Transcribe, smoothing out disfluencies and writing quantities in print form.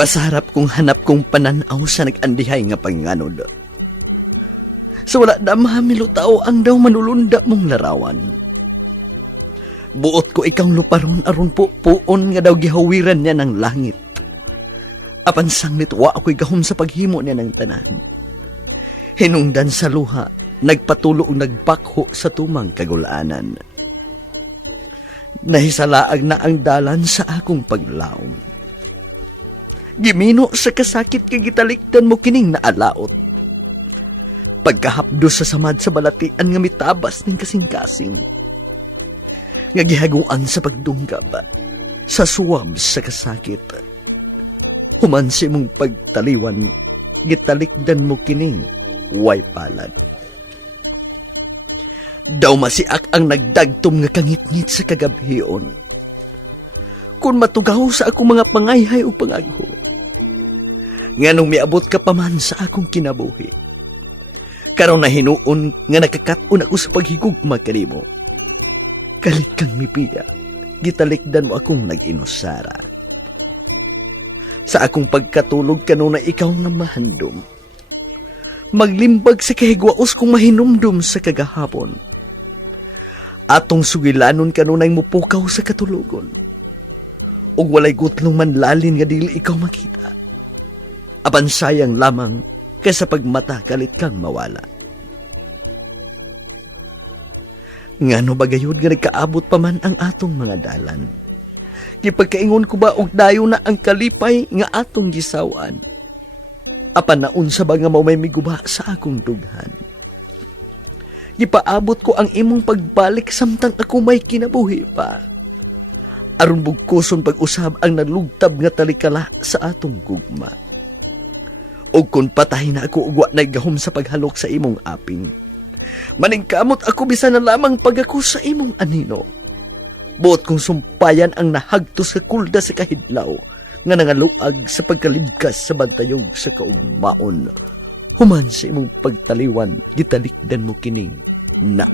Pasarap kong hanap kong pananaw sa nag-andihay nga panganod. Sa wala na mahamilutaw ang daw manulunda mong larawan. Buot ko ikaw nuparong aron po puon nga daw gihawiran niya ng langit. Apan sanglit wa ako'y gahom sa paghimo niya ng tanan. Hinungdan sa luha, nagpatulog nagpakho sa tumang kagulaanan. Nahisalaag na ang dalan sa akong paglaw. Gimino sa kasakit kay gitalikdan mo kining naalaot. Pagkahapdo sa samad sa balatian nga mitabas ng kasing-kasing. Nga gihaguan sa pagdunggap sa suwam sa kasakit. Humansi mong pagtaliwan, gitalikdan mo kining way palad. Daw masiak ang nagdagtom nga kangit-ngit sa kagabhion. Kung matugaw sa akong mga pangayhay o pangagho, nga nung miabot ka pa man sa akong kinabuhi, karon na hinuon nga nakakaton ako sa paghigugma kanimo. Kalit kang mipiya, gitalikdan mo akong naging usara. Sa akong pagkatulog kanuna ikaw nga mahandom. Maglimbag sa kahigwaos kong mahinumdum sa kagahapon. Atong sugilanon kanunay mupukaw sa katulugon. Ug walay gutlong manlalin nga dili ikaw makita. Apan sayang lamang kaysa pagmata kalit kang mawala. Ngano ba gayud nga nagkaabot pa man ang atong mga dalan? Gipagkaingon ko ba og dayo na ang kalipay nga atong gisawan? Apan naunsa ba nga may miguba sa akong dughan? Gipaabot ko ang imong pagbalik samtang ako may kinabuhi pa. Aron bugkuson pag-usab ang nalugtab nga talikala sa atong gugma. O kung patay na ako ugwa na gahom sa paghalok sa imong aping, maningkamot ako bisan na lamang pag ako sa imong anino. Buot kong sumpayan ang nahagto sa kulda sa kahidlaw, nga nangaluag sa pagkalibkas sa bantayog sa kaumbaon. Human sa imong pagtaliwan, gitalikdan mo kini na